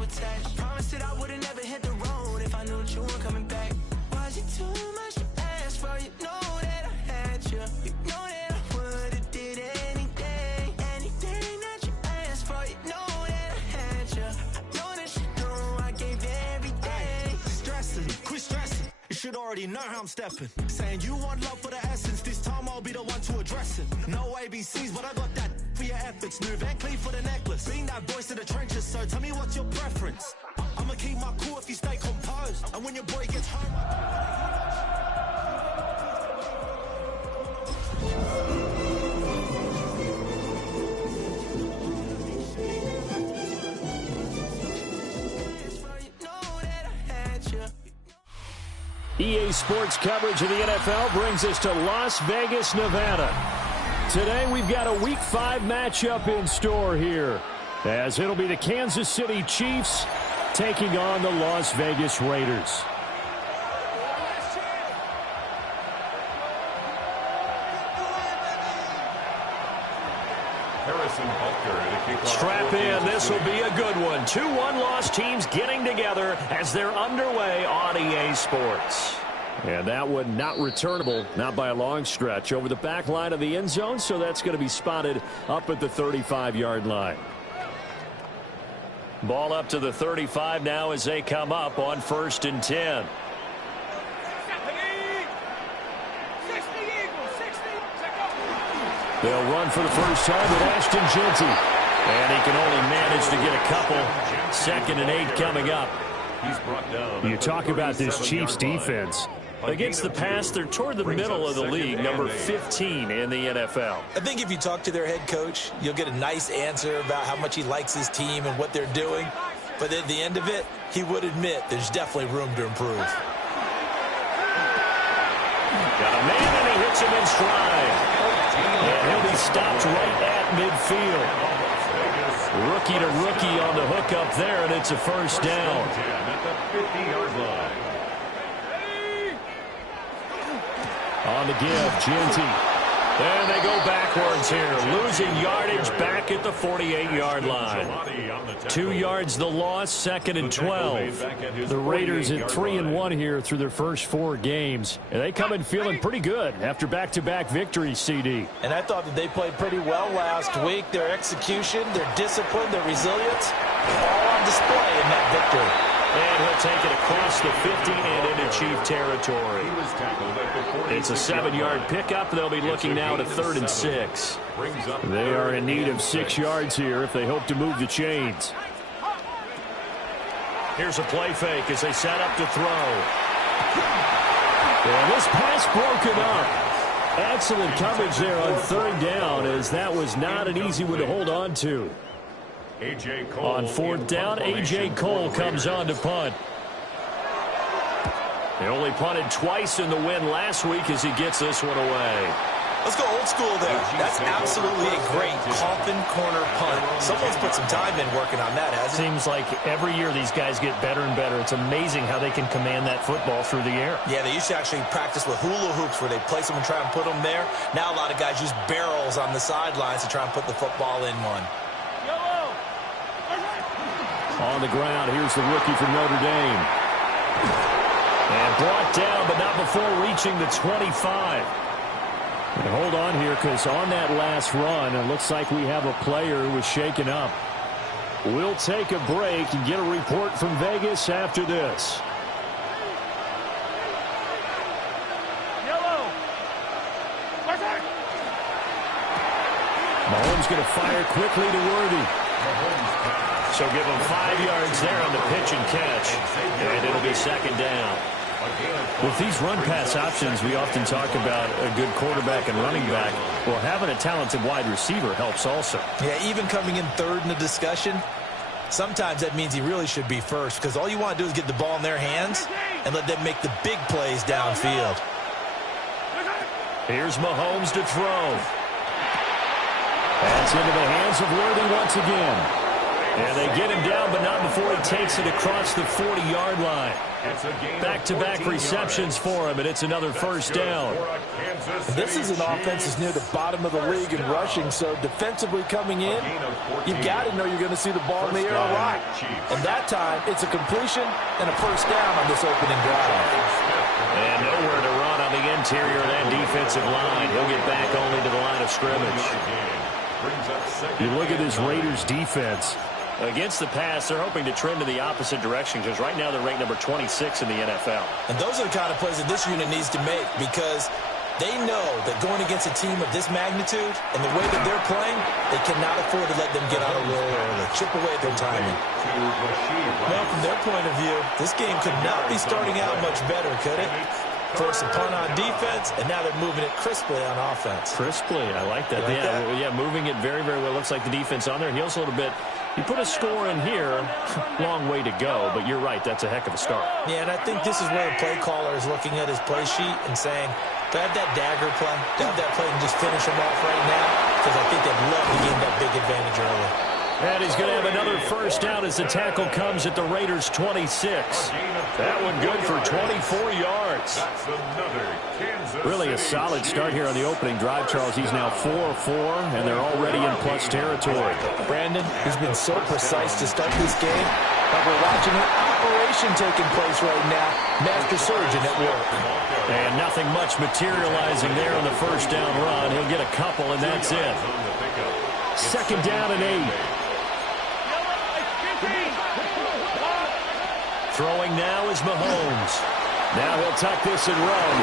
so attached. I promised that I would've never hit the road if I knew that you weren't coming back. Was it too much to ask for? You know that I had you. You know that I would've did anything that you asked for. You know that I had you. I know that you know I gave everything. Stressing, quit stressing. You should already know how I'm stepping. Saying you want love for the essence. This time I'll be the one to address it. No ABCs, but I got that for your efforts. New Van Cleef for the necklace. Being that voice in the trenches, so tell me what's your preference. I'ma keep my cool if you stay composed. And when your boy gets home, EA Sports coverage of the NFL brings us to Las Vegas, Nevada. Today we've got a Week 5 matchup in store here, as it'll be the Kansas City Chiefs taking on the Las Vegas Raiders. Strap in, this will be a good one. 2 one-loss teams getting together as they're underway on EA Sports. And that one not returnable, not by a long stretch, over the back line of the end zone, so that's going to be spotted up at the 35-yard line. Ball up to the 35 now as they come up on 1st and 10. They'll run for the first time with Ashton Jeanty. And he can only manage to get a couple. 2nd and 8 coming up. You talk about this Chiefs defense. Against the pass, they're toward the middle of the league, number 15 in the NFL. I think if you talk to their head coach, you'll get a nice answer about how much he likes his team and what they're doing. But at the end of it, he would admit there's definitely room to improve. Got a man, and he hits him in stride. And he'll be stopped right at midfield. Rookie to rookie on the hook up there, and it's a first down. At the 50-yard line. On the give, Jeanty. And they go backwards here, losing yardage back at the 48-yard line. 2 yards the loss, 2nd and 12. The Raiders at 3-1 here through their first 4 games. And they come in feeling pretty good after back-to-back victories, CD. And I thought that they played pretty well last week. Their execution, their discipline, their resilience, all on display in that victory. And he'll take it across the 50 and into Chief territory. It's a 7-yard pickup. They'll be looking now to 3rd and 6. They are in need of 6 yards here if they hope to move the chains. Here's a play fake as they set up to throw. And this pass broken up. Excellent coverage there on 3rd down, as that was not an easy one to hold on to. On 4th down, A.J. Cole comes on to punt. They only punted twice in the win last week as he gets this one away. Let's go old school there. That's absolutely a great coffin corner punt. Someone's put some time in working on that, hasn't it? Seems like every year these guys get better and better. It's amazing how they can command that football through the air. Yeah, they used to actually practice with hula hoops where they place them and try and put them there. Now a lot of guys use barrels on the sidelines to try and put the football in one. On the ground, here's the rookie from Notre Dame. And brought down, but not before reaching the 25. And hold on here, because on that last run, it looks like we have a player who was shaken up. We'll take a break and get a report from Vegas after this. Mahomes going to fire quickly to Worthy. So give him 5 yards there on the pitch and catch. And it'll be 2nd down. With these run-pass options, we often talk about a good quarterback and running back. Well, having a talented wide receiver helps also. Yeah, even coming in 3rd in the discussion, sometimes that means he really should be first, because all you want to do is get the ball in their hands and let them make the big plays downfield. Here's Mahomes to throw. That's into the hands of Worthy once again. And they get him down, but not before he takes it across the 40-yard line. Back-to-back receptions for him, and it's another first down. This is an offense that's near the bottom of the league in rushing, so defensively coming in, you've got to know you're going to see the ball in the air a lot. And that time, it's a completion and a first down on this opening drive. And nowhere to run on the interior of that defensive line. He'll get back only to the line of scrimmage. You look at this Raiders defense. Against the pass, they're hoping to trend in the opposite direction because right now they're ranked number 26 in the NFL. And those are the kind of plays that this unit needs to make because they know that going against a team of this magnitude and the way that they're playing, they cannot afford to let them get on a roll or chip away at their timing. Well, from their point of view, this game could not be starting out much better, could it? Force a punt on defense, and now they're moving it crisply on offense. Crisply, I like that. Yeah, moving it very, very well. Looks like the defense on there. And heels a little bit. You put a score in here, long way to go, but you're right, that's a heck of a start. Yeah, and I think this is where the play caller is looking at his play sheet and saying, do I have that dagger play? Do I have that play and just finish him off right now? Because I think they'd love to gain that big advantage early. And he's going to have another first down as the tackle comes at the Raiders' 26. That one good for 24 yards. Really a solid start here on the opening drive, Charles. He's now 4-4, and they're already in plus territory. Brandon, he's been so precise to start this game, but we're watching an operation taking place right now. Master surgeon at work. And nothing much materializing there on the first down run. He'll get a couple, and that's it. Second down and 8. Throwing now is Mahomes. Now he'll tuck this and run.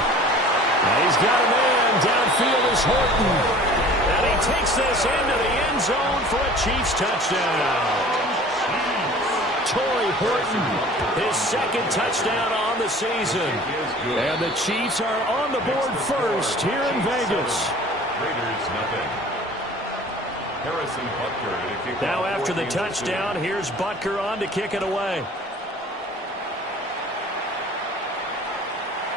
Now he's got a man. Downfield is Horton. And he takes this into the end zone for a Chiefs touchdown. Torrey Horton, his second touchdown on the season. And the Chiefs are on the board first here in Vegas. Now after the touchdown, here's Butker on to kick it away.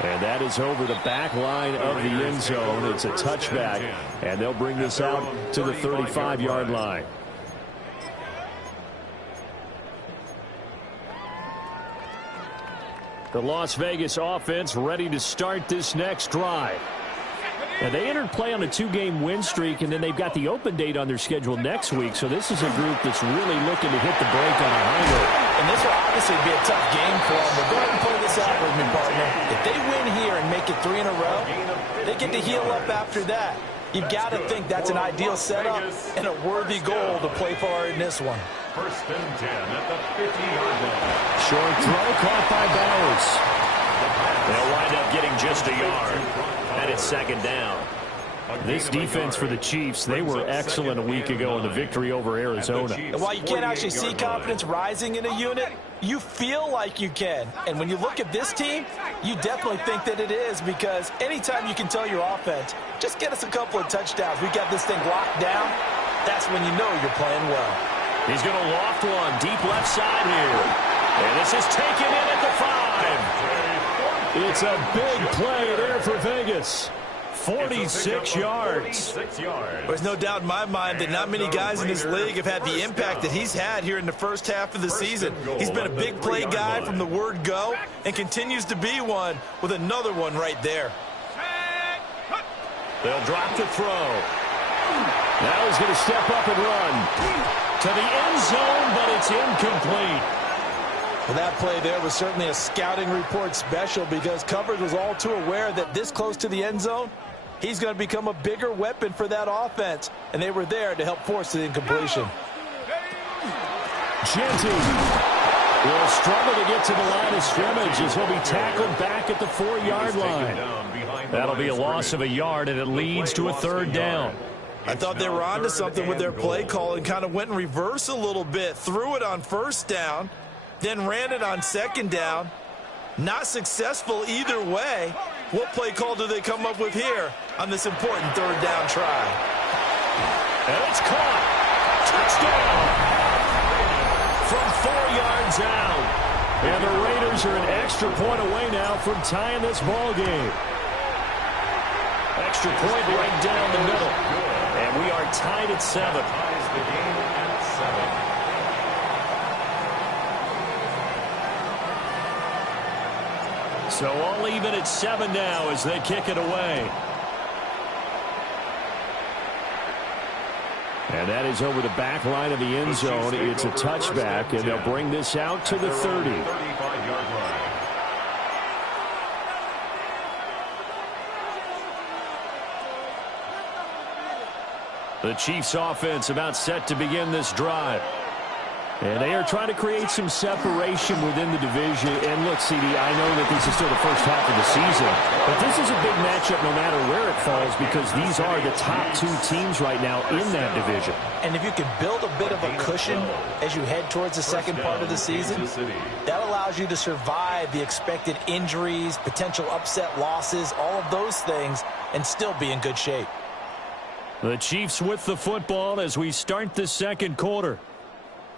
And that is over the back line of the end zone. It's a touchback, and they'll bring this out to the 35-yard line. The Las Vegas offense ready to start this next drive. And they entered play on a 2-game win streak, and then they've got the open date on their schedule next week. So this is a group that's really looking to hit the break on a high note. And this will obviously be a tough game for them. But go ahead and play this out with me, partner. If they win here and make it 3 in a row, they get to heal up after that. You've got to think that's an ideal setup and a worthy goal to play for in this one. First and 10 at the 50-yard line. Short throw caught by Bowers. They'll wind up getting just a yard. And it's second down. This defense for the Chiefs, they were excellent a week ago in the victory over Arizona. And while you can't actually see confidence rising in a unit, you feel like you can. And when you look at this team, you definitely think that it is, because anytime you can tell your offense, just get us a couple of touchdowns, we got this thing locked down, that's when you know you're playing well. He's going to loft one deep left side here. And this is taken in at the 5. It's a big play there for Vegas. 46 yards. There's no doubt in my mind that not many guys in this league have had the impact that he's had here in the first half of the season. He's been a big play guy from the word go and continues to be one with another one right there. They'll drop the throw. Now he's going to step up and run to the end zone, but it's incomplete. Well, that play there was certainly a scouting report special, because coverage was all too aware that this close to the end zone, he's going to become a bigger weapon for that offense, and they were there to help force the incompletion. Genty will struggle to get to the line of scrimmage as he'll be tackled back at the 4-yard line. That'll be a loss of a yard, and it leads to a third down. I thought they were onto something with their play call and kind of went in reverse a little bit, threw it on first down, then ran it on second down. Not successful either way. What play call do they come up with here on this important third down try? And it's caught. Touchdown. From 4 yards out. And the Raiders are an extra point away now from tying this ball game. Extra point right down the middle. And we are tied at 7. Ties the game at 7. So all even at 7 now as they kick it away. And that is over the back line of the end zone. It's a touchback, and they'll bring this out to the 30. The Chiefs offense about set to begin this drive. And they are trying to create some separation within the division. And look, CD, I know that this is still the first half of the season, but this is a big matchup no matter where it falls because these are the top 2 teams right now in that division. And if you can build a bit of a cushion as you head towards the second part of the season, that allows you to survive the expected injuries, potential upset losses, all of those things, and still be in good shape. The Chiefs with the football as we start the second quarter,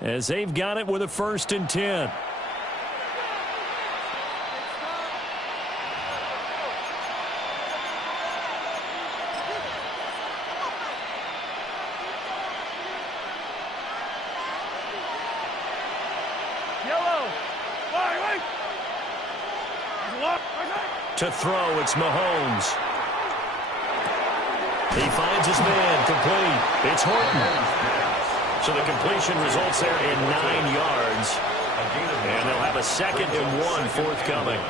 as they've got it with a 1st and 10. To throw, it's Mahomes. He finds his man, complete. It's Horton. So the completion results there in 9 yards. And they'll have a 2nd and 1 forthcoming.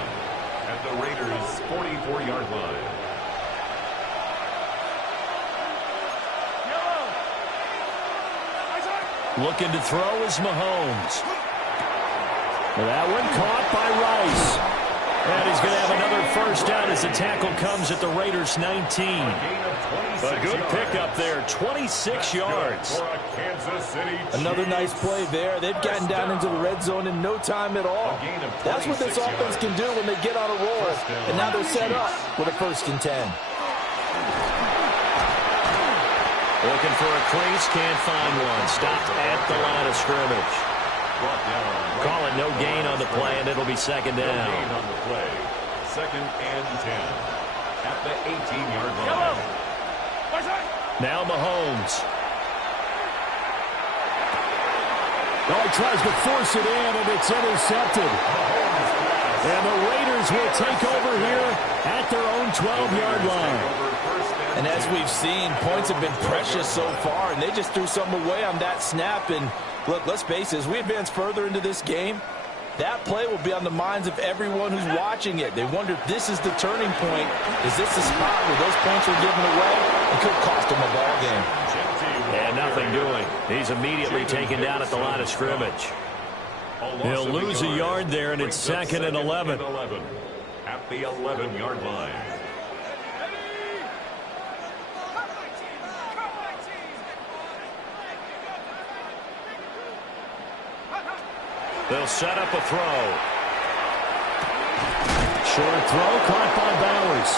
At the Raiders' 44-yard line. Looking to throw is Mahomes. Well, that one caught by Rice. And he's going to have another first down as the tackle comes at the Raiders' 19. A good pickup there, 26 yards. Another nice play there. They've gotten down into the red zone in no time at all. That's what this offense can do when they get on a roll. And now they're set up with a 1st and 10. Looking for a crease, can't find one. Stopped at the line of scrimmage. Call it no gain on the play, and it'll be 2nd down. No gain on the play. 2nd and 10 at the 18-yard line. Now Mahomes. Oh, he tries to force it in, and it's intercepted. And the Raiders will take over here at their own 12-yard line. And as we've seen, points have been precious so far, and they just threw something away on that snap. And look, let's face it, as we advance further into this game, that play will be on the minds of everyone who's watching it. They wonder if this is the turning point. Is this the spot where those points are given away? It could cost them a ball game. And nothing doing. He's immediately taken down at the line of scrimmage. He'll lose a yard there, and it's 2nd and 11. At the 11-yard line. They'll set up a throw. Short throw caught by Bowers.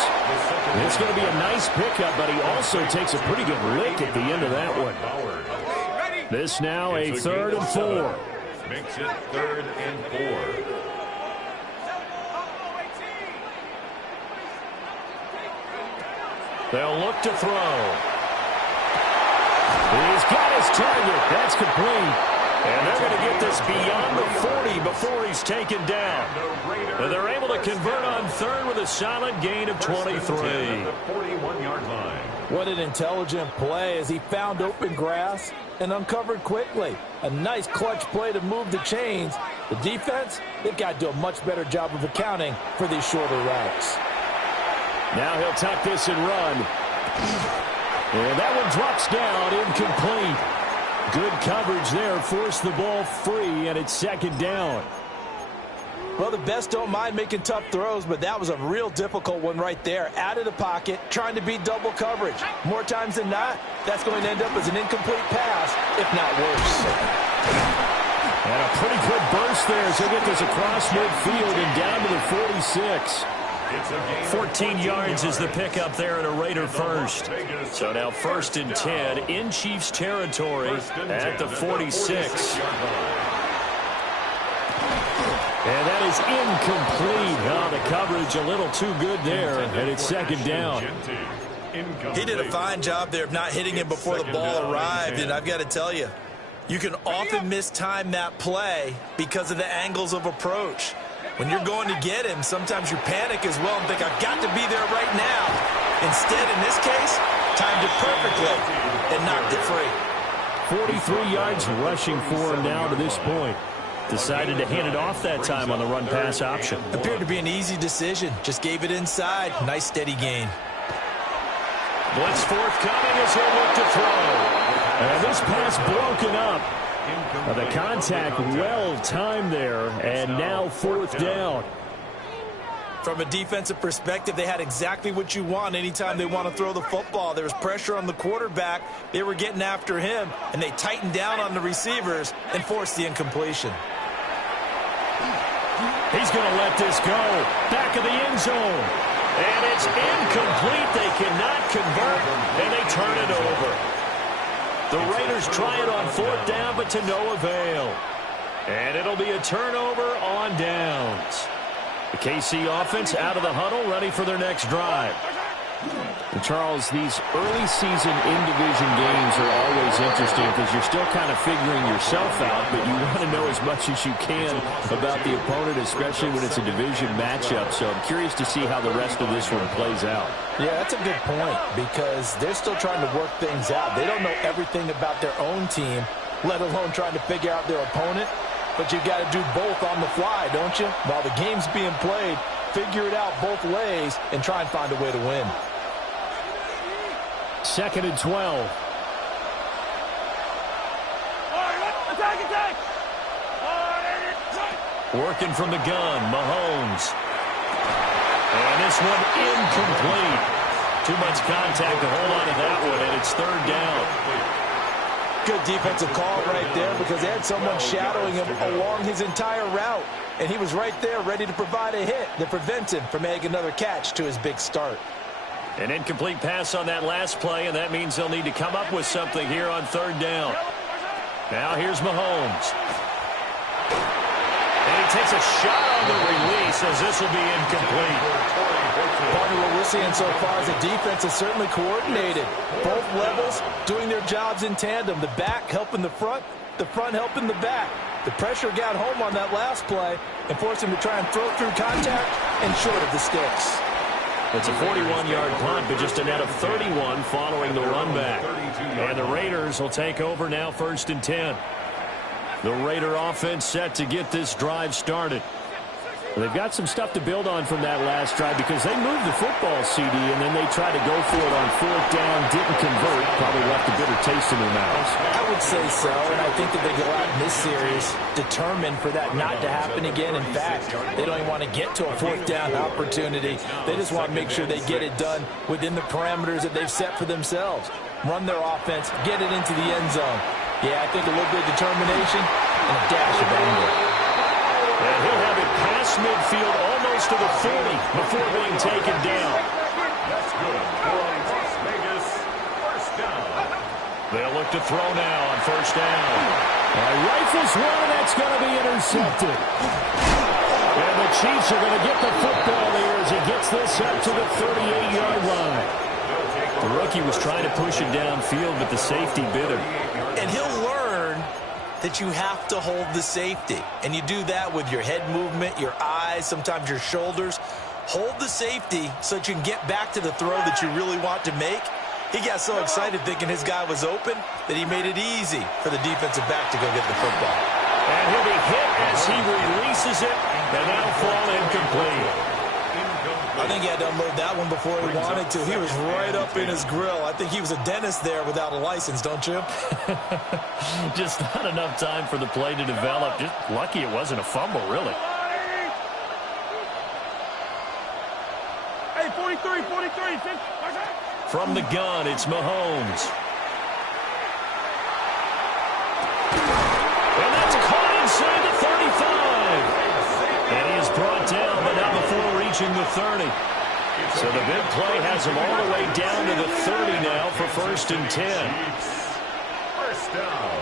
It's going to be a nice pickup, but he also takes a pretty good lick at the end of that one. This now a 3rd and 4. Makes it 3rd and 4. They'll look to throw. He's got his target. That's complete. And they're going to get this beyond the 40 before he's taken down. And they're able to convert on 3rd with a solid gain of 23. What an intelligent play as he found open grass and uncovered quickly. A nice clutch play to move the chains. The defense, they've got to do a much better job of accounting for these shorter routes. Now he'll tuck this and run. And that one drops down, incomplete. Good coverage there, forced the ball free, and it's 2nd down. Well, the best don't mind making tough throws, but that was a real difficult one right there. Out of the pocket, trying to beat double coverage. More times than not, that's going to end up as an incomplete pass, if not worse. And a pretty good burst there, so he'll get this across midfield and down to the 46. 14 yards is the pickup there at a Raider first. So now 1st and 10 in Chiefs territory at the 46. And that is incomplete. Oh, the coverage a little too good there, and it's 2nd down. He did a fine job there of not hitting him before the ball arrived, and I've got to tell you, you can often mistime that play because of the angles of approach. When you're going to get him, sometimes you panic as well and think, I've got to be there right now. Instead, in this case, timed it perfectly and knocked it free. 43 yards rushing for him now to this point. Decided to hand it off that time on the run-pass option. Appeared to be an easy decision. Just gave it inside. Nice, steady gain. Blitz forthcoming as he'll look to throw. And this pass broken up. The contact well timed there, and now fourth down. From a defensive perspective, they had exactly what you want anytime they want to throw the football. There was pressure on the quarterback. They were getting after him, and they tightened down on the receivers and forced the incompletion. He's going to let this go. Back of the end zone. And it's incomplete. They cannot convert, and they turn it over. The Raiders try it on fourth down, but to no avail. And it'll be a turnover on downs. The KC offense out of the huddle, ready for their next drive. And Charles, these early season in-division games are always interesting because you're still kind of figuring yourself out, but you want to know as much as you can about the opponent, especially when it's a division matchup. So I'm curious to see how the rest of this one plays out. Yeah, that's a good point because they're still trying to work things out. They don't know everything about their own team, let alone trying to figure out their opponent. But you've got to do both on the fly, don't you? While the game's being played, figure it out both ways and try and find a way to win. 2nd and 12. Working from the gun, Mahomes. And this one incomplete. Too much contact to hold on to that one, and it's third down. Good defensive call right there because they had someone shadowing him along his entire route. And he was right there ready to provide a hit that prevents him from making another catch to his big start. An incomplete pass on that last play, and that means they'll need to come up with something here on third down. Now here's Mahomes. And he takes a shot on the release as this will be incomplete. Partner, what we're seeing so far is the defense is certainly coordinated. Both levels doing their jobs in tandem. The back helping the front helping the back. The pressure got home on that last play and forced him to try and throw through contact and short of the sticks. It's a 41-yard punt, but just a net of 31 following the run back. And the Raiders will take over now 1st and 10. The Raider offense set to get this drive started. Well, they've got some stuff to build on from that last drive because they moved the football, CD, and then they tried to go for it on fourth down, didn't convert, probably left a bitter taste in their mouths. I would say so, and I think that they go out in this series determined for that not to happen again. In fact, they don't even want to get to a fourth down opportunity. They just want to make sure they get it done within the parameters that they've set for themselves. Run their offense, get it into the end zone. Yeah, I think a little bit of determination and a dash of anger. And he'll have it past midfield almost to the 40 before being taken down. That's good for Las Vegas. First down. They'll look to throw now on first down. Rifles one, that's going to be intercepted. And the Chiefs are going to get the football here as he gets this up to the 38-yard line. The rookie was trying to push it downfield, but the safety bit him. And he'll learn that you have to hold the safety. And you do that with your head movement, your eyes, sometimes your shoulders. Hold the safety so that you can get back to the throw that you really want to make. He got so excited thinking his guy was open that he made it easy for the defensive back to go get the football. And he'll be hit as he releases it, and that'll fall incomplete. I think he had to unload that one before he wanted to. He was right up in his grill. I think he was a dentist there without a license, don't you? Just not enough time for the play to develop. Just lucky it wasn't a fumble, really. Hey, 43. From the gun, it's Mahomes. And that's caught inside the 35. And he is brought down, but not before reaching the 30. So the big play has him all the way down to the 30 now for 1st and 10. First down.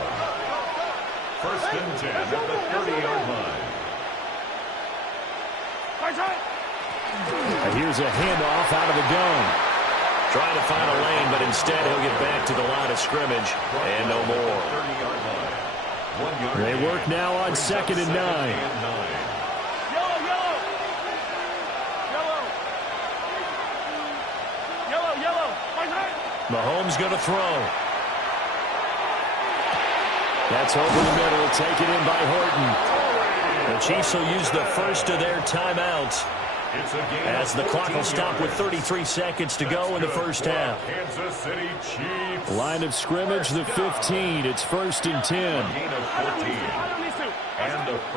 1st and 10 at the 30-yard line. And here's a handoff out of the dome. Trying to find a lane, but instead he'll get back to the line of scrimmage and no more. They work now on 2nd and 9. Mahomes going to throw. That's over the middle, taken in by Horton. The Chiefs will use the first of their timeouts as the clock will stop with 33 seconds to go in the first half. Kansas City Chiefs. Line of scrimmage, the 15. It's 1st and 10.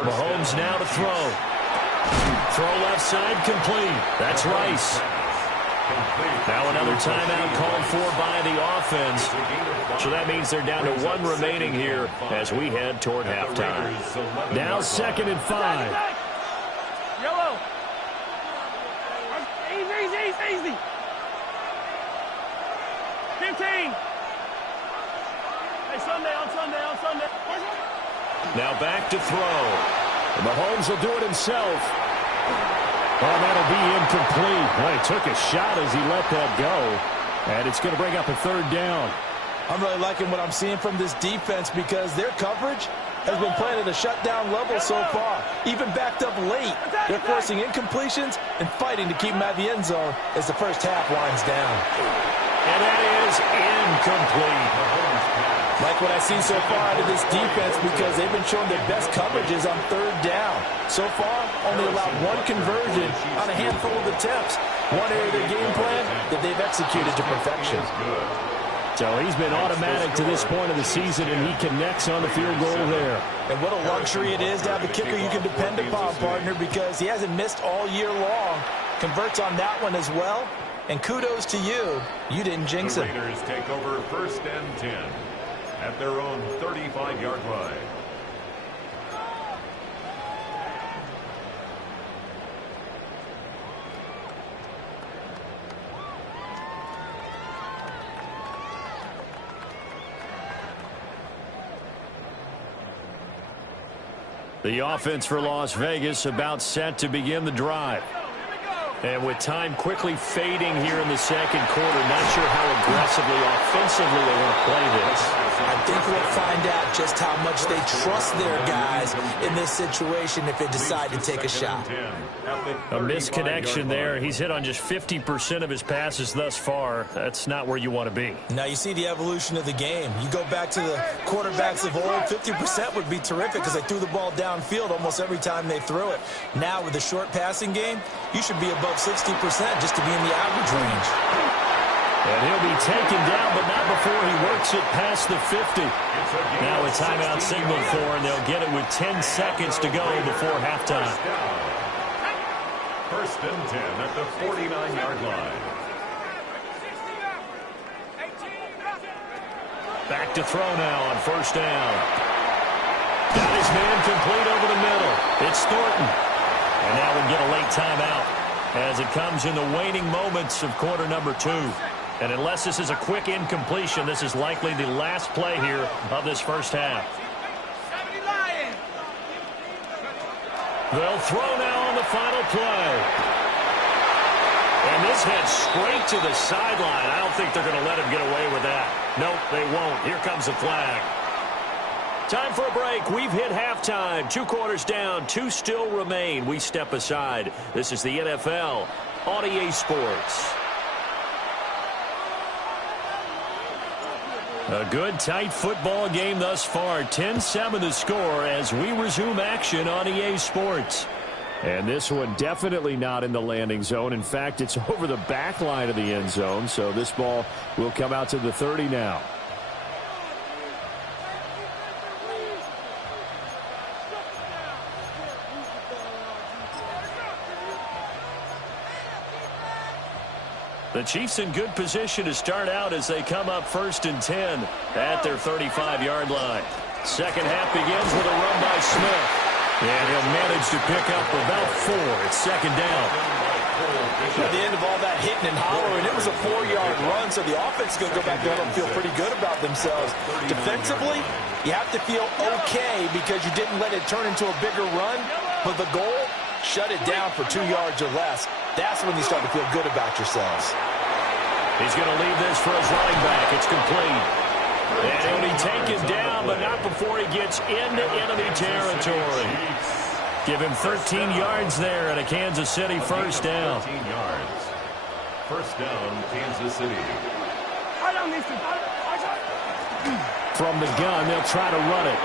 Mahomes now to throw. Throw left side, complete. That's Rice. Now another timeout called for by the offense. So that means they're down to 1 remaining here as we head toward halftime. Now 2nd and 5. Yellow. Easy. 15. Hey, Sunday. Now back to throw. And Mahomes will do it himself. Oh, that'll be incomplete. Well, he took a shot as he let that go. And it's going to bring up a 3rd down. I'm really liking what I'm seeing from this defense because their coverage has been playing at a shutdown level so far. Even backed up late, they're forcing incompletions and fighting to keep them at the end zone as the first half winds down. And that is incomplete. Like what I see so far out of this defense because they've been showing their best coverages on 3rd down. So far, only allowed 1 conversion on a handful of attempts. One area of their game plan that they've executed to perfection. So he's been automatic to this point of the season, and he connects on the field goal there. And what a luxury it is to have a kicker you can depend upon, partner, because he hasn't missed all year long. Converts on that one as well. And kudos to you. You didn't jinx him. The Raiders take over 1st and 10 at their own 35-yard line. The offense for Las Vegas about set to begin the drive. And with time quickly fading here in the 2nd quarter, not sure how aggressively, offensively they want to play this. I think we'll find out just how much they trust their guys in this situation if they decide to take a shot. A misconnection there. He's hit on just 50% of his passes thus far. That's not where you want to be. Now you see the evolution of the game. You go back to the quarterbacks of old, 50% would be terrific because they threw the ball downfield almost every time they threw it. Now with the short passing game, you should be above 60% just to be in the average range. And he'll be taken down, but not before he works it past the 50. Now a timeout signal for, and they'll get it with 10 seconds to go before halftime. 1st and 10 at the 49-yard line. Back to throw now on 1st down. Got his man complete over the middle. It's Thornton. And now we'll get a late timeout as it comes in the waning moments of quarter number 2. And unless this is a quick incompletion, this is likely the last play here of this first half. They'll throw now on the final play. And this heads straight to the sideline. I don't think they're going to let him get away with that. Nope, they won't. Here comes the flag. Time for a break. We've hit halftime. 2 quarters down. 2 still remain. We step aside. This is the NFL on EA Sports. A good, tight football game thus far. 10-7 the score as we resume action on EA Sports. And this one definitely not in the landing zone. In fact, it's over the back line of the end zone. So this ball will come out to the 30 now. The Chiefs in good position to start out as they come up 1st and 10 at their 35-yard line. Second half begins with a run by Smith. And he'll manage to pick up about 4. It's 2nd down. At the end of all that hitting and hollering, it was a 4-yard run, so the offense is going to go back there and feel pretty good about themselves. Defensively, you have to feel okay because you didn't let it turn into a bigger run, but the goal, shut it down for 2 yards or less. That's when you start to feel good about yourselves. He's going to leave this for his running back. It's complete. And he'll be taken down, but not before he gets into enemy territory. Give him 13 yards there at a Kansas City first down. 13 yards. First down, Kansas City. down, Nitty. From the gun, they'll try to run it.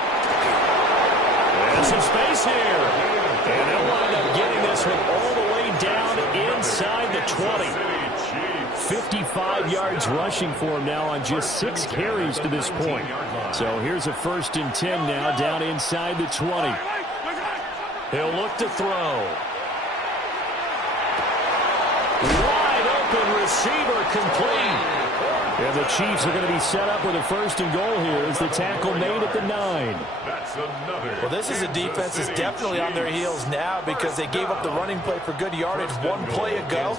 There's some space here. And they'll wind up getting this one all the way down inside the 20. 55 yards rushing for him now on just 6 carries to this point. So here's a 1st and 10 now down inside the 20. He'll look to throw. Wide open receiver complete. And the Chiefs are going to be set up with a 1st and goal here as the tackle made at the 9. Well, this is a defense that's definitely on their heels now because they gave up the running play for good yardage one play ago.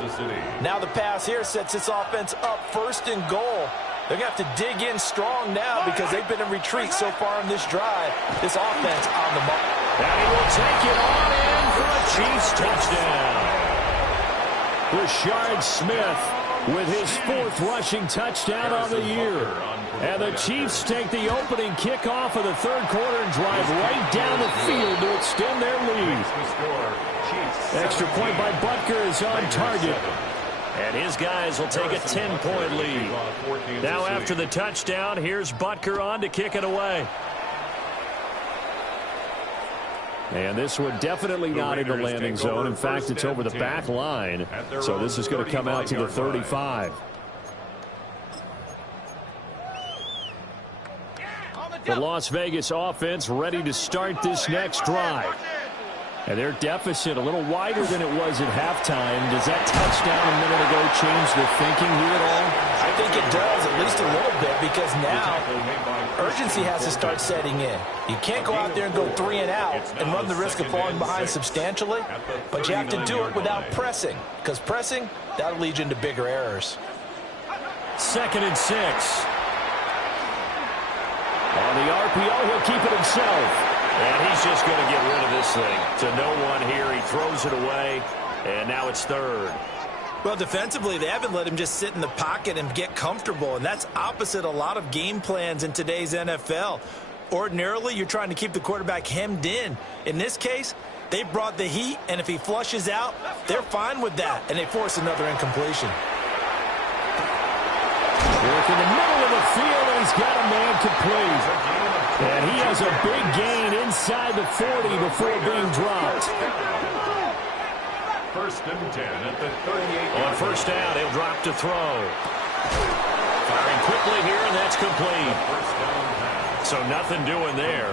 Now the pass here sets this offense up 1st and goal. They're going to have to dig in strong now because they've been in retreat so far in this drive. This offense on the mark. And he will take it on in for a Chiefs touchdown. Rashard Smith with his 4th rushing touchdown on the year. And the Chiefs take the opening kickoff of the 3rd quarter and drive right down the field to extend their lead. Extra point by Butker is on target. And his guys will take a 10-point lead. Now after the touchdown, here's Butker on to kick it away. And this one definitely not in the landing zone. In fact, it's over the back line. So this is going to come out to the 35. The Las Vegas offense ready to start this next drive. And their deficit a little wider than it was at halftime. Does that touchdown a minute ago change the thinking here at all? I think it does, at least a little bit, because now urgency has to start setting in. You can't go out there and go 3 and out and run the risk of falling behind substantially, but you have to do it without pressing, because pressing, that'll lead you into bigger errors. 2nd and 6. On the RPO, he'll keep it himself. And he's just going to get rid of this thing. To no one here. He throws it away, and now it's 3rd. Well, defensively, they haven't let him just sit in the pocket and get comfortable, and that's opposite a lot of game plans in today's NFL. Ordinarily, you're trying to keep the quarterback hemmed in. In this case, they brought the heat, and if he flushes out, they're fine with that, and they force another incompletion. Work in the middle of the field, and he's got a man complete. And he has a big gain inside the 40 before being dropped. 1st and 10 at the 38. On 1st down, he'll drop to throw. Firing quickly here, and that's complete. So nothing doing there,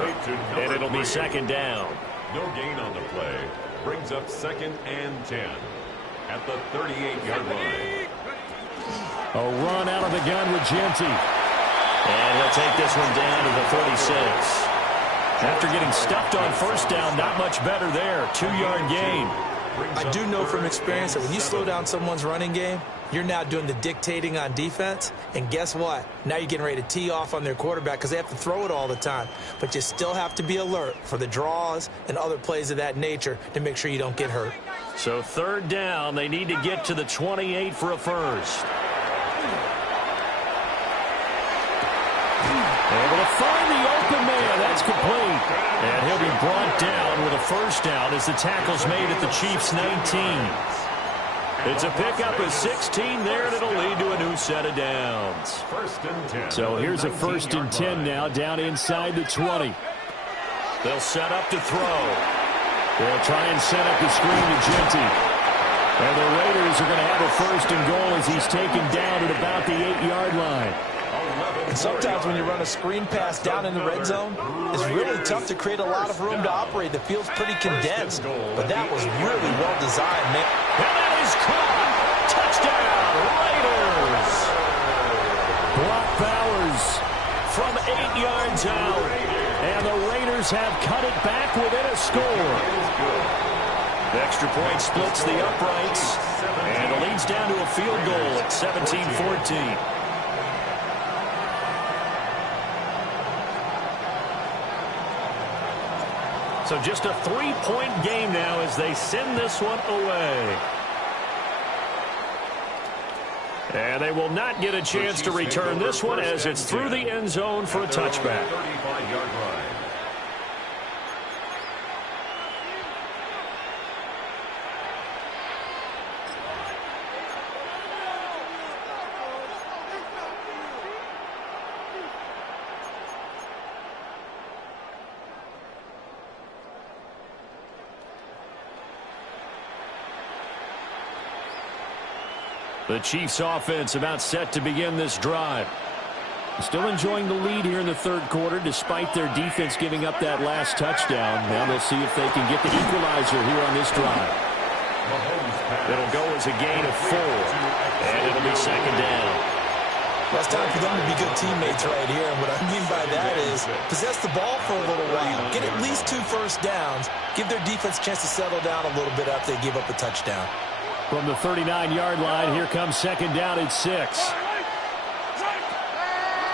and it'll be 2nd down. No gain on the play. Brings up 2nd and 10 at the 38-yard line. A run out of the gun with Genty. And he'll take this one down to the 46. After getting stuffed on 1st down, not much better there. 2-yard gain. I do know from experience that when you slow down someone's running game, you're now doing the dictating on defense. And guess what? Now you're getting ready to tee off on their quarterback because they have to throw it all the time. But you still have to be alert for the draws and other plays of that nature to make sure you don't get hurt. So 3rd down, they need to get to the 28 for a 1st. Able to find the open man. That's complete. And he'll be brought down with a 1st down as the tackle's made at the Chiefs' 19. It's a pickup of 16 there, and it'll lead to a new set of downs. 1st and 10. So here's a 1st and 10 now down inside the 20. They'll set up to throw. They'll try and set up the screen to Genty. And the Raiders are going to have a 1st and goal as he's taken down at about the 8-yard line. And sometimes when you run a screen pass down in the red zone, it's really tough to create a lot of room to operate. The field's pretty condensed, but that was really well designed, man. And that is caught. Touchdown, Raiders. Brock Bowers from 8 yards out, and the Raiders have cut it back within a score. The extra point splits the uprights, and it leads down to a field goal at 17-14. So just a 3-point game now as they send this one away. And they will not get a chance to return this one as it's through the end zone for a touchback. 35-yard line. The Chiefs offense about set to begin this drive. Still enjoying the lead here in the third quarter despite their defense giving up that last touchdown. Now they'll see if they can get the equalizer here on this drive. It'll go as a gain of 4, and it'll be second down. Well, it's time for them to be good teammates right here. And what I mean by that is possess the ball for a little while. Get at least 2 first downs. Give their defense a chance to settle down a little bit after they give up a touchdown. From the 39-yard line, here comes second down at 6.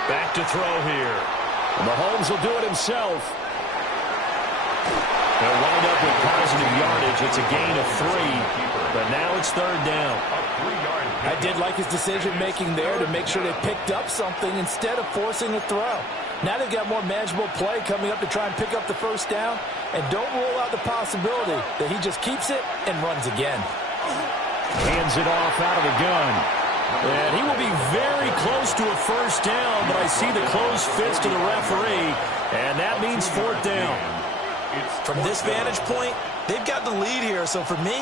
Back to throw here. Mahomes will do it himself. They'll wind up with positive yardage. It's a gain of 3, but now it's third down. I did like his decision-making there to make sure they picked up something instead of forcing a throw. Now they've got more manageable play coming up to try and pick up the first down, and don't rule out the possibility that he just keeps it and runs again. Hands it off out of the gun. And he will be very close to a first down, but I see the closed fist of the referee, and that means fourth down. From this vantage point, they've got the lead here, so for me,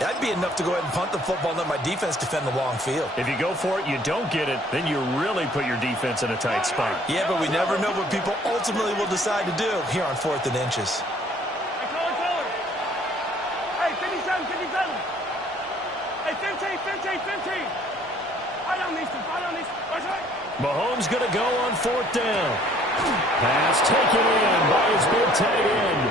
that'd be enough to go ahead and punt the football and let my defense defend the long field. If you go for it, you don't get it, then you really put your defense in a tight spot. Yeah, but we never know what people ultimately will decide to do here on 4th and inches. Hey, Color. Hey, 57, 57. Hey, 15, 15, 15. I don't need to. Watch right. Mahomes going to go on 4th down. Pass taken in by his big tight end.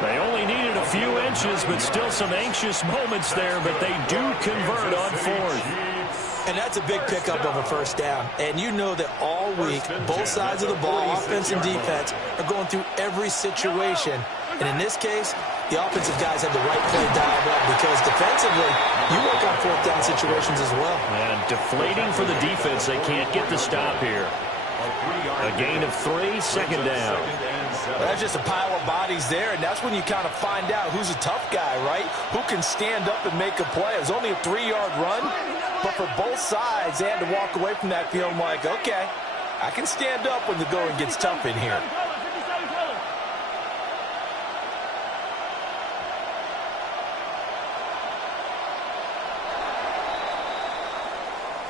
They only needed a few inches, but still some anxious moments there, but they do convert on 4th. And that's a big pickup of a first down. And you know that all week, both sides of the ball, offense and defense, are going through every situation. And in this case, the offensive guys had the right play dialed up because defensively, you work on 4th down situations as well. And deflating for the defense, they can't get the stop here. A gain of 3, second down. Well, that's just a pile of bodies there, and that's when you kind of find out who's a tough guy, right? Who can stand up and make a play. It was only a 3-yard run, but for both sides, they had to walk away from that feeling like, okay, I can stand up when the going gets tough in here.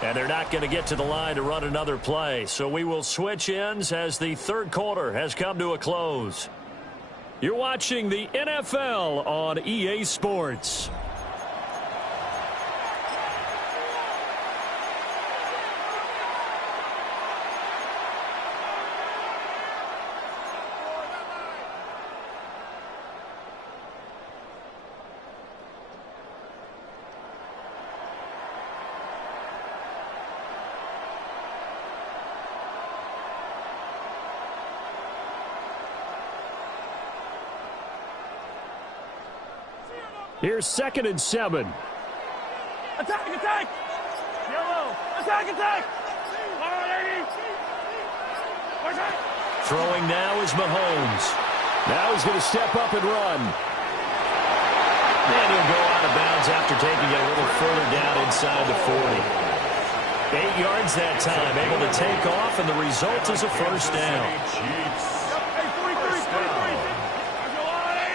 And they're not going to get to the line to run another play. So we will switch ends as the third quarter has come to a close. You're watching the NFL on EA Sports. Here's 2nd and 7. Attack, attack. Yellow. Attack, attack. Throwing now is Mahomes. Now he's going to step up and run. And he'll go out of bounds after taking it a little further down inside the 40. 8 yards that time, able to take off, and the result is a first down.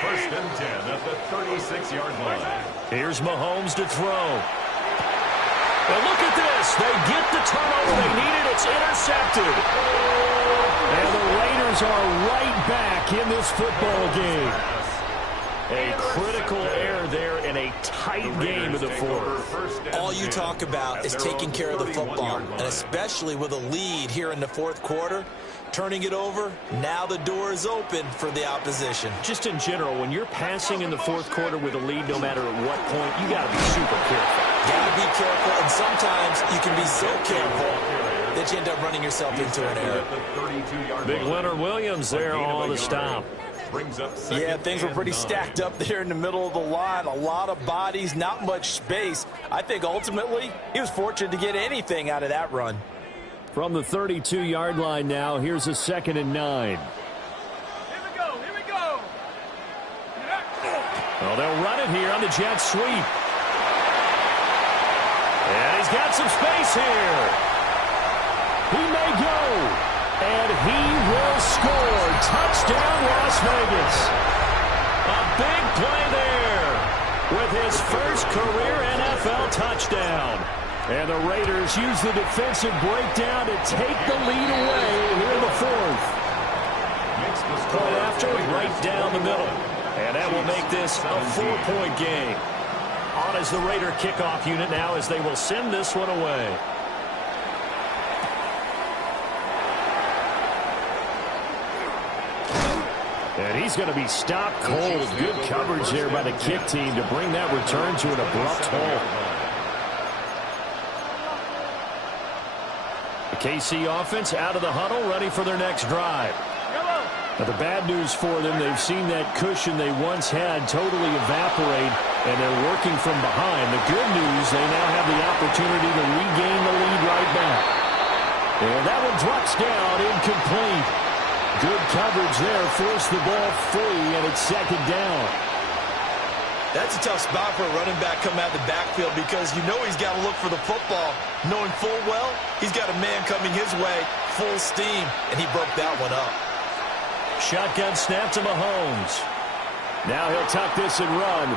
First and 10 at the 36-yard line. Here's Mahomes to throw. And look at this. They get the turnover they needed. It's intercepted. And the Raiders are right back in this football game. A critical error there in a tight game of the fourth. All you talk about is taking care of the football, and especially with a lead here in the fourth quarter. Turning it over, now the door is open for the opposition. Just in general, when you're passing in the fourth quarter with a lead, no matter at what point, you got to be super careful. Got to be careful, and sometimes you can be so careful that you end up running yourself into an error. Big Leonard Williams there on the stop. Yeah, things were pretty stacked up there in the middle of the line. A lot of bodies, not much space. I think ultimately he was fortunate to get anything out of that run. From the 32-yard line now, here's a 2nd and 9. Here we go. Well, they'll run it here on the jet sweep. And he's got some space here. He may go. And he will score. Touchdown, Las Vegas. A big play there with his first career NFL touchdown. And the Raiders use the defensive breakdown to take the lead away here in the fourth. Point after, right down the middle. And that will make this a 4-point game. On as the Raider kickoff unit now as they will send this one away. And he's going to be stopped cold. Good coverage there by the kick team to bring that return to an abrupt halt. The KC offense out of the huddle, ready for their next drive. Now, the bad news for them, they've seen that cushion they once had totally evaporate, and they're working from behind. The good news, they now have the opportunity to regain the lead right back. And that one drops down, incomplete. Good coverage there, forced the ball free, and it's second down. That's a tough spot for a running back coming out of the backfield because you know he's got to look for the football, knowing full well he's got a man coming his way, full steam, and he broke that one up. Shotgun snap to Mahomes. Now he'll tuck this and run.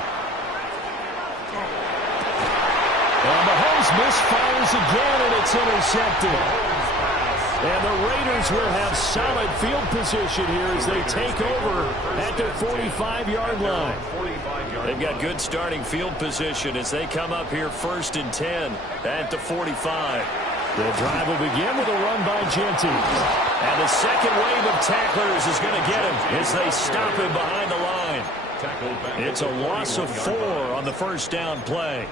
And Mahomes misfires again, and it's intercepted. And the Raiders will have solid field position here as they take over at their 45-yard line. They've got good starting field position as they come up here 1st and 10 at the 45. The drive will begin with a run by Genty. And the second wave of tacklers is going to get him as they stop him behind the line. It's a loss of 4 on the first down play.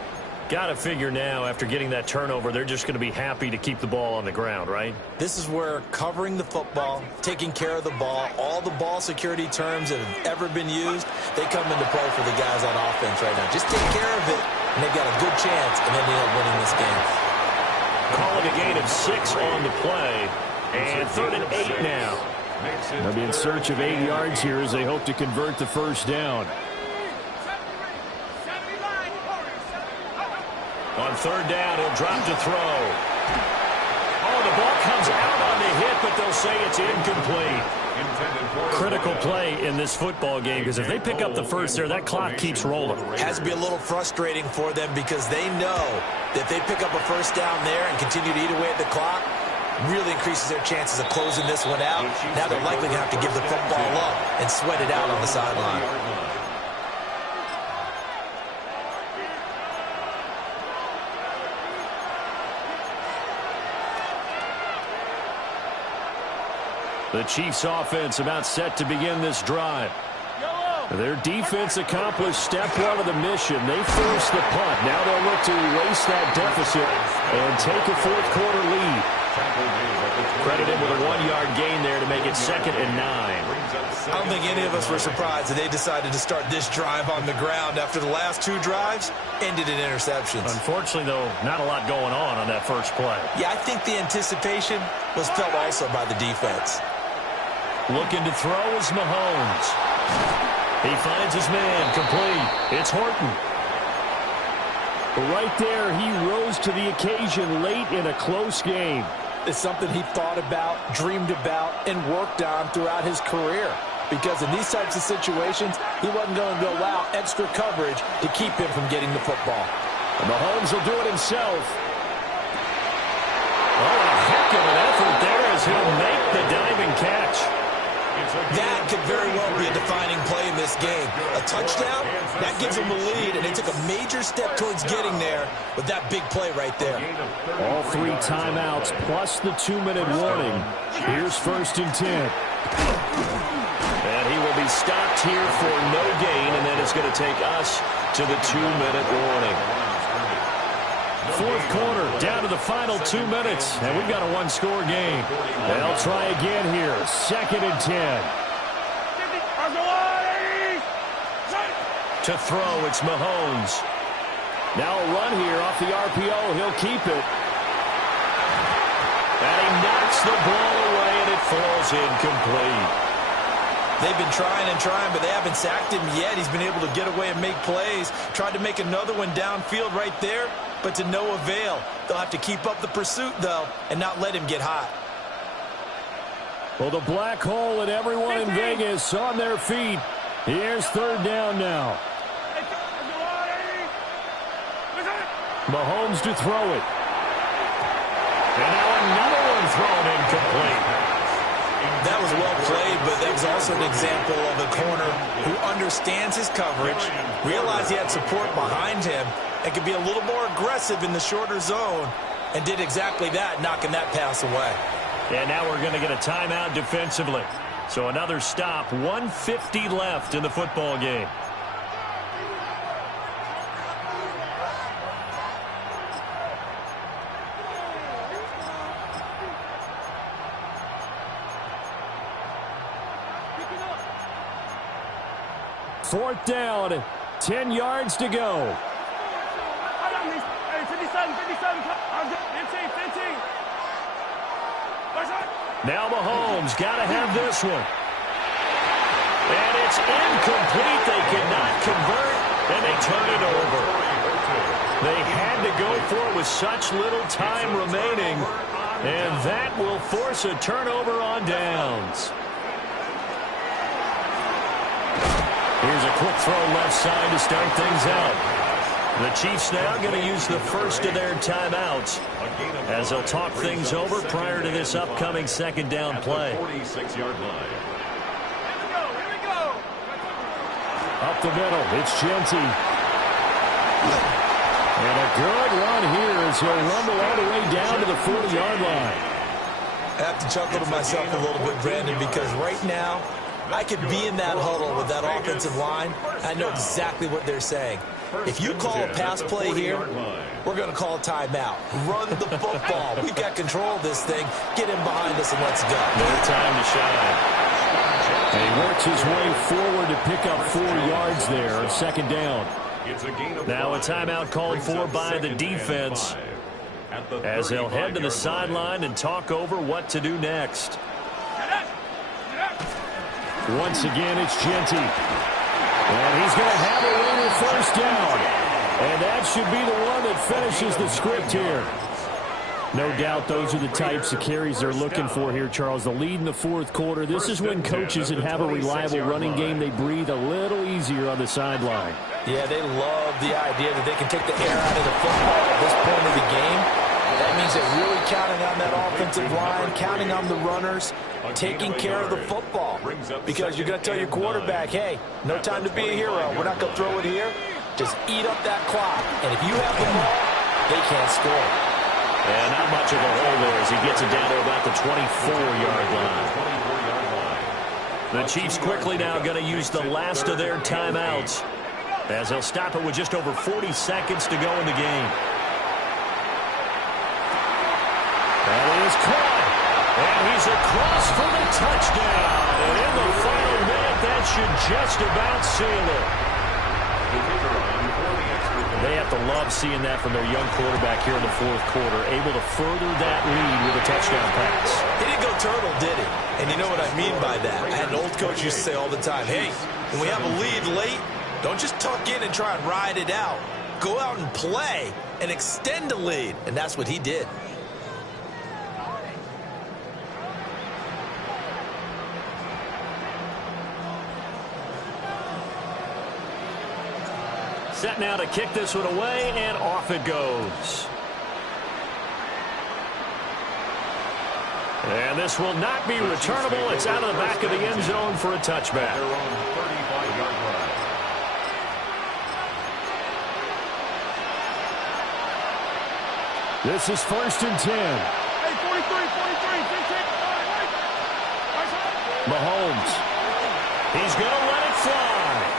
Got to figure now, after getting that turnover, they're just going to be happy to keep the ball on the ground, right? This is where covering the football, taking care of the ball, all the ball security terms that have ever been used, they come into play for the guys on offense right now. Just take care of it, and they've got a good chance, and then they end up winning this game. Calling a gain of 6 on the play, and 3rd and 8 now. They'll be in search of 8 yards here as they hope to convert the first down. On 3rd down, he'll drop to throw. Oh, the ball comes out on the hit, but they'll say it's incomplete. Critical play in this football game because if they pick up the first there, that clock keeps rolling. Has to be a little frustrating for them because they know that if they pick up a first down there and continue to eat away at the clock, really increases their chances of closing this one out. Now they're likely going to have to give the football up and sweat it out on the sideline. The Chiefs offense about set to begin this drive. Their defense accomplished step 1 of the mission. They forced the punt. Now they'll look to erase that deficit and take a 4th quarter lead. Credited with a 1-yard gain there to make it 2nd and 9. I don't think any of us were surprised that they decided to start this drive on the ground after the last 2 drives ended in interceptions. Unfortunately, though, not a lot going on that first play. Yeah, I think the anticipation was felt also by the defense. Looking to throw is Mahomes. He finds his man, complete. It's Horton. Right there, he rose to the occasion late in a close game. It's something he thought about, dreamed about, and worked on throughout his career. Because in these types of situations, he wasn't going to go out extra coverage to keep him from getting the football. And Mahomes will do it himself. Oh, a heck of an effort there as he'll make the diving catch. That could very well be a defining play in this game. A touchdown, that gives them the lead, and they took a major step towards getting there with that big play right there. All 3 timeouts plus the 2-minute warning. Here's 1st and 10. And he will be stopped here for no gain, and then it's going to take us to the 2-minute warning. 4th quarter, down to the final 2 minutes, and we've got a 1-score game. They'll try again here, 2nd and 10. To throw, it's Mahomes. Now a run here off the RPO. He'll keep it. And he knocks the ball away, and it falls incomplete. They've been trying and trying, but they haven't sacked him yet. He's been able to get away and make plays. Tried to make another one downfield right there, but to no avail. They'll have to keep up the pursuit, though, and not let him get hot. Well, the black hole and everyone in Vegas on their feet. Here's 3rd down now. Mahomes to throw it. thrown incomplete. That was well played, but that was also an example of a corner who understands his coverage, realized he had support behind him, and could be a little more aggressive in the shorter zone, and did exactly that, knocking that pass away. And now we're going to get a timeout defensively. So another stop, 1:50 left in the football game. Fourth down, 10 yards to go. Now Mahomes got to have this one. And it's incomplete. They cannot convert, and they turn it over. They had to go for it with such little time remaining, and that will force a turnover on downs. Here's a quick throw left side to start things out. The Chiefs now going to use the first of their timeouts as they'll talk things over prior to this upcoming second down play. 46-yard line. Here we go. Up the middle, it's Genty. And a good run here as he'll rumble all the way down to the 40-yard line. I have to chuckle to myself a little bit, Brandon, because right now I could be in that huddle with that offensive line. I know exactly what they're saying. If you call a pass play here, we're going to call a timeout. Run the football. We've got control of this thing. Get him behind us and let's go. No time to shine. And he works his way forward to pick up 4 yards there on second down. Now a timeout called for by the defense as they'll head to the sideline and talk over what to do next. Once again, it's Genty. And he's going to have a winner first down. And that should be the one that finishes the script here. No doubt those are the types of carries they're looking for here, Charles. The lead in the fourth quarter. This is when coaches that have a reliable running game, they breathe a little easier on the sideline. Yeah, they love the idea that they can take the air out of the football at this point of the game. That means they're really counting on that offensive line, counting on the runners, taking care of the football. Because you're going to tell your quarterback, hey, no time to be a hero. We're not going to throw it here. Just eat up that clock. And if you have the ball, they can't score. And not much of a hole there as he gets it down to about the 24-yard line. The Chiefs quickly now going to use the last of their timeouts as they'll stop it with just over 40 seconds to go in the game. That is caught. And he's across for the touchdown. And in the final minute, that should just about seal it. They have to love seeing that from their young quarterback here in the fourth quarter, able to further that lead with a touchdown pass. He didn't go turtle, did he? And you know what I mean by that. I had an old coach used to say all the time, hey, when we have a lead late, don't just tuck in and try and ride it out. Go out and play and extend the lead. And that's what he did. Set now to kick this one away, and off it goes. And this will not be returnable. It's out of the back of the end zone for a touchback. This is 1st and 10. Hey, 43. Mahomes. He's going to let it fly.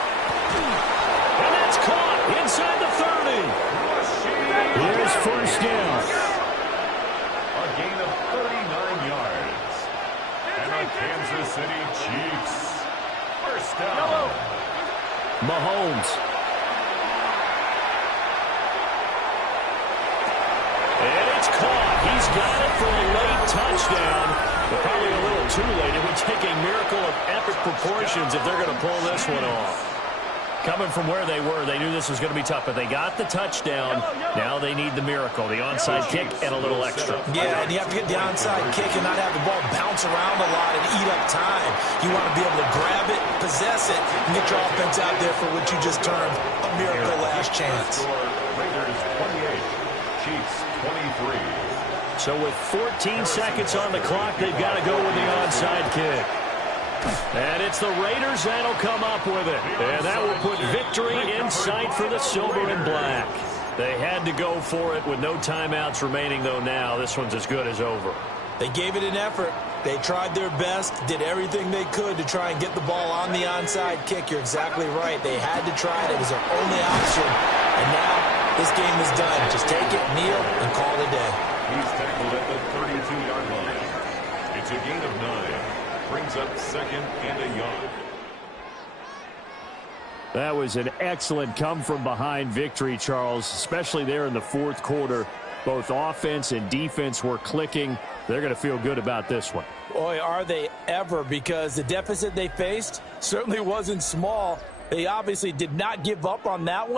And that's caught inside the 30. Here's first down. A gain of 39 yards. And the Kansas City Chiefs. First down. Mahomes. And it's caught. He's got it for a late touchdown. But probably a little too late. It would take a miracle of epic proportions if they're going to pull this one off. Coming from where they were, they knew this was going to be tough, but they got the touchdown. Now they need the miracle, the onside kick, and a little extra. Yeah, and you have to get the onside kick and not have the ball bounce around a lot and eat up time. You want to be able to grab it, possess it, and get your offense out there for what you just termed a miracle last chance. Raiders 28, Chiefs 23. So with 14 seconds on the clock, they've got to go with the onside kick. And it's the Raiders that'll come up with it. And that will put victory in sight for the silver and black. They had to go for it with no timeouts remaining, though now. This one's as good as over. They gave it an effort. They tried their best, did everything they could to try and get the ball on the onside kick. You're exactly right. They had to try it. It was their only option. And now this game is done. Just take it, kneel, and call it a day. He's tackled at the 32-yard line. It's a gain of 9. Brings up 2nd and a yard. That was an excellent come-from-behind victory, Charles, especially there in the fourth quarter. Both offense and defense were clicking. They're going to feel good about this one. Boy, are they ever, because the deficit they faced certainly wasn't small. They obviously did not give up on that one.